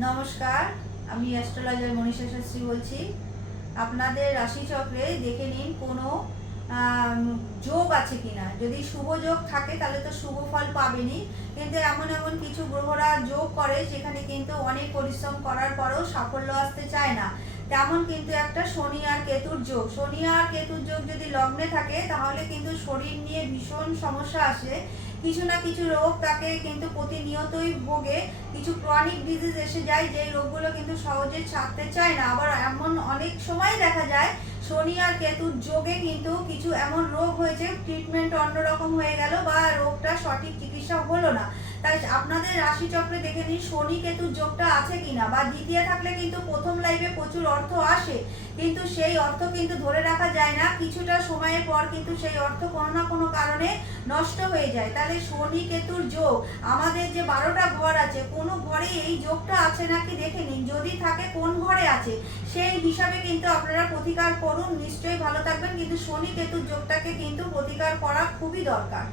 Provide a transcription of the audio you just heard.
নমস্কার, আমি অ্যাস্ট্রোলজার মনীষা শাস্ত্রী বলছি। আপনাদের রাশিচক্রে দেখে নিন কোনো যোগ আছে কিনা। যদি শুভ যোগ থাকে তাহলে তো শুভ ফল পাবেনই, কিন্তু এমন এমন কিছু গ্রহরা যোগ করে যেখানে কিন্তু অনেক পরিশ্রম করার পরেও সাফল্য আসতে চায় না। তেমন কিন্তু একটা শনি আর কেতুর যোগ। শনি আর কেতুর যোগ যদি লগ্নে থাকে তাহলে কিন্তু শরীর নিয়ে ভীষণ সমস্যা আসে। কিছু না কিছু রোগ তাকে কিন্তু প্রতিনিয়তই ভোগে। কিছু ক্রনিক ডিজিজ এসে যায়, যেই রোগগুলো কিন্তু সহজে ছাড়তে চায় না। আবার এমন অনেক সময় দেখা যায় শনি আর কেতুর যোগে কিন্তু কিছু এমন রোগ হয়েছে, ট্রিটমেন্ট অন্যরকম হয়ে গেল বা রোগটা সঠিক চিকিৎসা হলো না। তাই আপনাদের রাশিচক্রে দেখে নিন শনি কেতুর যোগটা আছে কিনা। বা দ্বিতীয় থাকলে কিন্তু প্রথম লাইফে প্রচুর অর্থ আসে, কিন্তু সেই অর্থ কিন্তু ধরে রাখা যায় না। কিছুটা সময়ের পর কিন্তু সেই অর্থ কোনো না কোনো কারণে নষ্ট হয়ে যায়। তাহলে শনি কেতুর যোগ, আমাদের যে 12টা ঘর আছে কোনো ঘরে এই যোগটা আছে নাকি দেখে নিন। যদি থাকে কোন ঘরে আছে সেই হিসাবে কিন্তু আপনারা প্রতিকার করুন, নিশ্চয়ই ভালো থাকবেন। কিন্তু শনি কেতুর যোগটাকে কিন্তু প্রতিকার করা খুবই দরকার।